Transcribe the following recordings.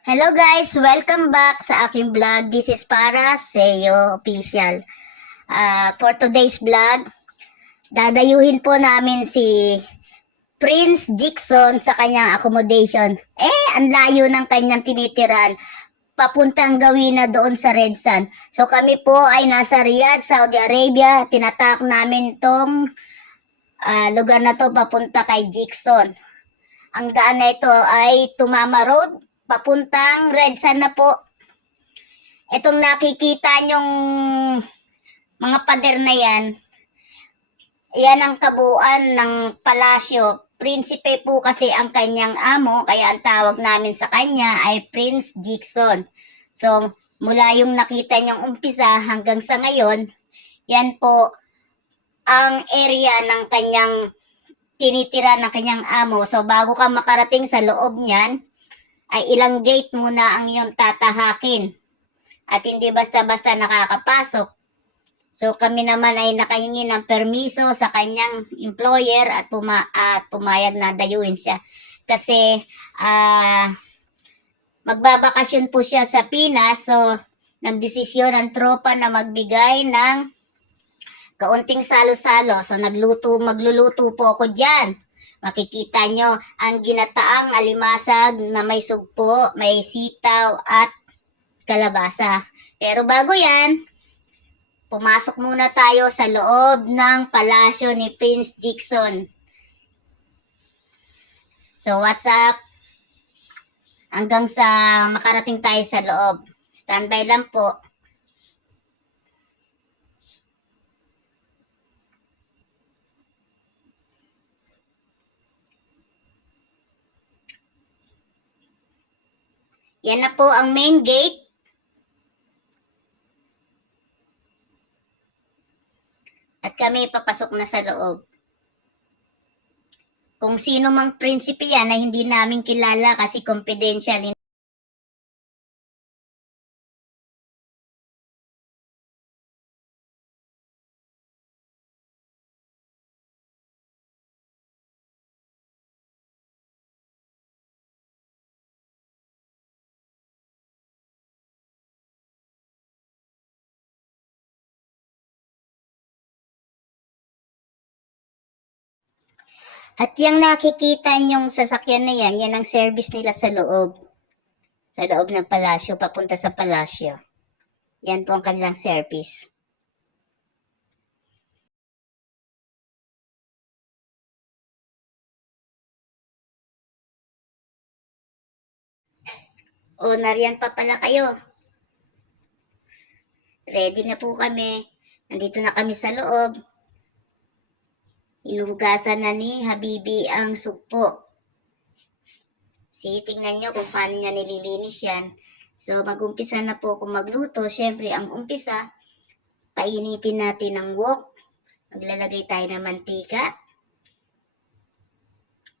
Hello guys! Welcome back sa aking vlog. This is para Seyo Official. For today's vlog, dadayuhin po namin si Prince Jackson sa kanyang accommodation. Ang layo ng kanyang tinitiran. Papuntang gawin na doon sa Red Sun. So kami po ay nasa Riyadh, Saudi Arabia. Tinatak namin tong lugar na to papunta kay Jackson. Ang daan na ito ay Tumama Road, papuntang Red Sun na po. Itong nakikita nyong mga pader na yan ang kabuuan ng palasyo. Prinsipe po kasi ang kanyang amo, kaya ang tawag namin sa kanya ay Prince Jackson. So, mula yung nakita nyong umpisa hanggang sa ngayon, yan po ang area ng kanyang tinitira ng kanyang amo. So, bago ka makarating sa loob niyan, ay ilang gate muna ang iyong tatahakin. At hindi basta-basta nakakapasok. So kami naman ay nakahingi ng permiso sa kanyang employer at pumayag na dayuhin siya. Kasi magbabakasyon po siya sa Pinas. So nagdesisyon ang tropa na magbigay ng kaunting salo-salo. So magluluto po ako dyan. Makikita nyo ang ginataang alimasag na may sugpo, may sitaw at kalabasa. Pero bago yan, pumasok muna tayo sa loob ng palasyo ni Prince Jackson. So what's up? Hanggang sa makarating tayo sa loob. Standby lang po. Yan na po ang main gate. At kami papasok na sa loob. Kung sino mang prinsipe yan na hindi namin kilala kasi confidential. At yung nakikita nyong sasakyan na yan ang service nila sa loob. Sa loob ng palasyo, papunta sa palasyo. Yan po ang kanilang service. O, nariyan pa pala kayo. Ready na po kami. Nandito na kami sa loob. Inuhugasan na ni Habibi ang sugpo. Tingnan nyo kung paano niya nililinis yan. So, mag-umpisa na po kung magluto. Siyempre, ang umpisa, painitin natin ang wok. Maglalagay tayo ng mantika.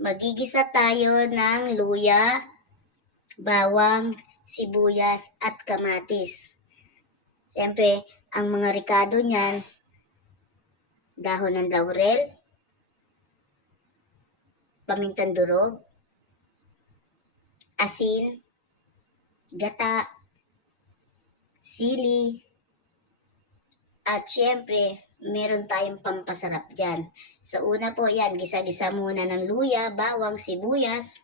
Magigisa tayo ng luya, bawang, sibuyas, at kamatis. Siyempre, ang mga rikado niyan, dahon ng laurel, pamintang durog, asin, gata, sili, at syempre, meron tayong pampasarap dyan. So, una po yan, gisa-gisa muna ng luya, bawang, sibuyas.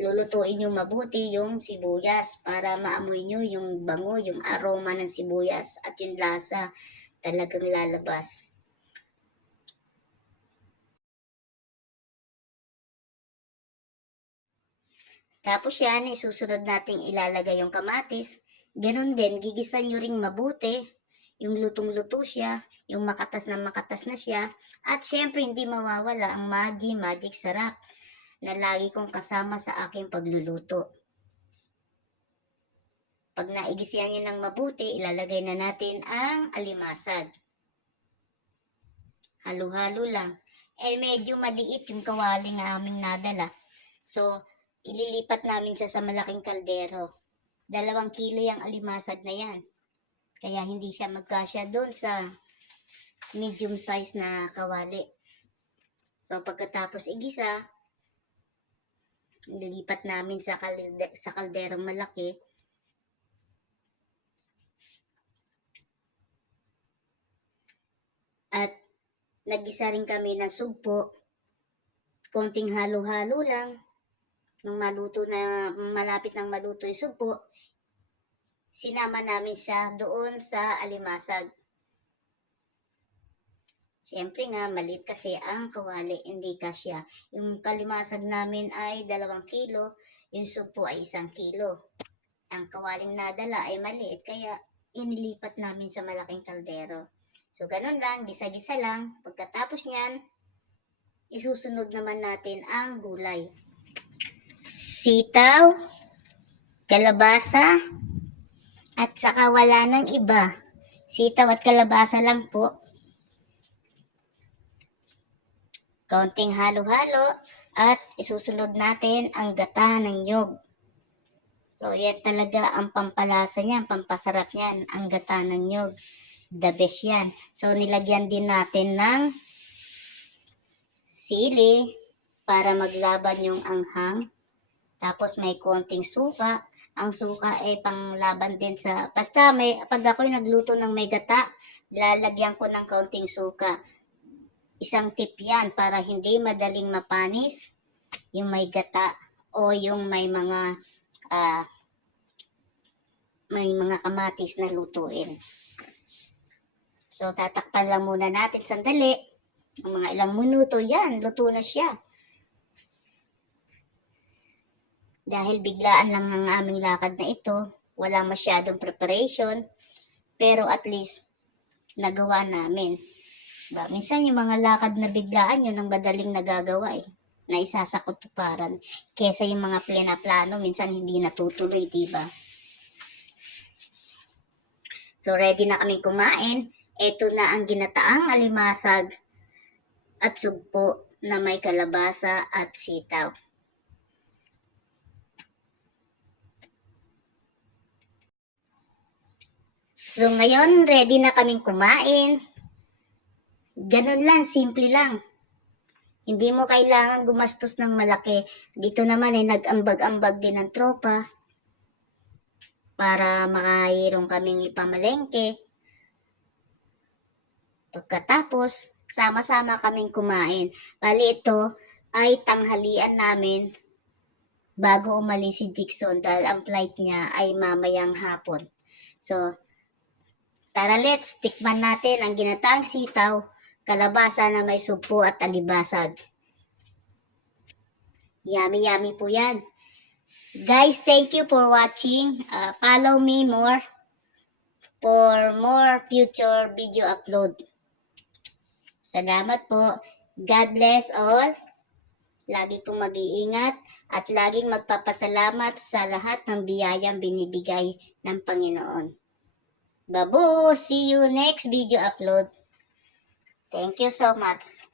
Lulutuin nyo mabuti yung sibuyas para maamoy nyo yung bango, yung aroma ng sibuyas at yung lasa talagang lalabas. Tapos yan, isusunod nating ilalagay yung kamatis. Ganun din, gigisan nyo ring mabuti. Yung lutong-luto siya, yung makatas na siya. At syempre, hindi mawawala ang magic sarap na lagi kong kasama sa aking pagluluto. Pag naigisihan nyo ng mabuti, ilalagay na natin ang alimasag. Halo-halo lang. Medyo maliit yung kawali na aming nadala. So, ililipat namin siya sa malaking kaldero. 2 kilo yung alimasag na yan. Kaya hindi siya magkasya doon sa medium size na kawali. So pagkatapos igisa, Nilipat namin sa kalderong malaki. At nagisa rin kami ng sugpo. Konting halo-halo lang. Nung malapit ng maluto yung sugpo, sinama namin siya doon sa alimasag. Siyempre nga, maliit kasi ang kawali, hindi kasya. Yung kalimasag namin ay 2 kilo, yung sugpo ay 1 kilo. Ang kawaling nadala ay maliit, kaya inilipat namin sa malaking kaldero. So, ganun lang, gisa-gisa lang. Pagkatapos niyan, isusunod naman natin ang gulay. Sitaw, kalabasa, at saka wala nang iba. Sitaw at kalabasa lang po. Kaunting halo-halo at isusunod natin ang gata ng nyog. So, yan talaga ang pampalasa niyan, pampasarap niyan, ang gata ng nyog. The best yan. So, nilagyan din natin ng sili para maglaban yung anghang. Tapos, may konting suka. Ang suka ay panglaban din sa... Basta, pag ako'y nagluto ng may gata, lalagyan ko ng konting suka. Isang tip yan para hindi madaling mapanis yung may gata o yung may mga kamatis na lutuin. So, tatakpan lang muna natin sandali. Ang mga ilang minuto, yan, luto na siya. Dahil biglaan lang ang aming lakad na ito, wala masyadong preparation, pero at least, nagawa namin. Minsan yung mga lakad na biglaan, yun ang madaling nagagawa na isasakutuparan. Kesa yung mga plano, minsan hindi natutuloy, diba? So, ready na kaming kumain. Ito na ang ginataang alimasag at sugpo na may kalabasa at sitaw. So, ngayon, ready na kaming kumain. Ganun lang, simple lang. Hindi mo kailangan gumastos ng malaki. Dito naman ay nag-ambag-ambag din ng tropa para makahirong kaming ipamalengke. Pagkatapos, sama-sama kaming kumain. Bali ito ay tanghalian namin bago umalis si Jigson dahil ang flight niya ay mamayang hapon. So, tara let's tikman natin ang ginataang sitaw, kalabasa na may sugpo at alibasag. Yummy, yummy po yan. Guys, thank you for watching. Follow me more for more future video upload. Salamat po. God bless all. Lagi pong mag-iingat at laging magpapasalamat sa lahat ng biyayang binibigay ng Panginoon. Babu! See you next video upload. Thank you so much.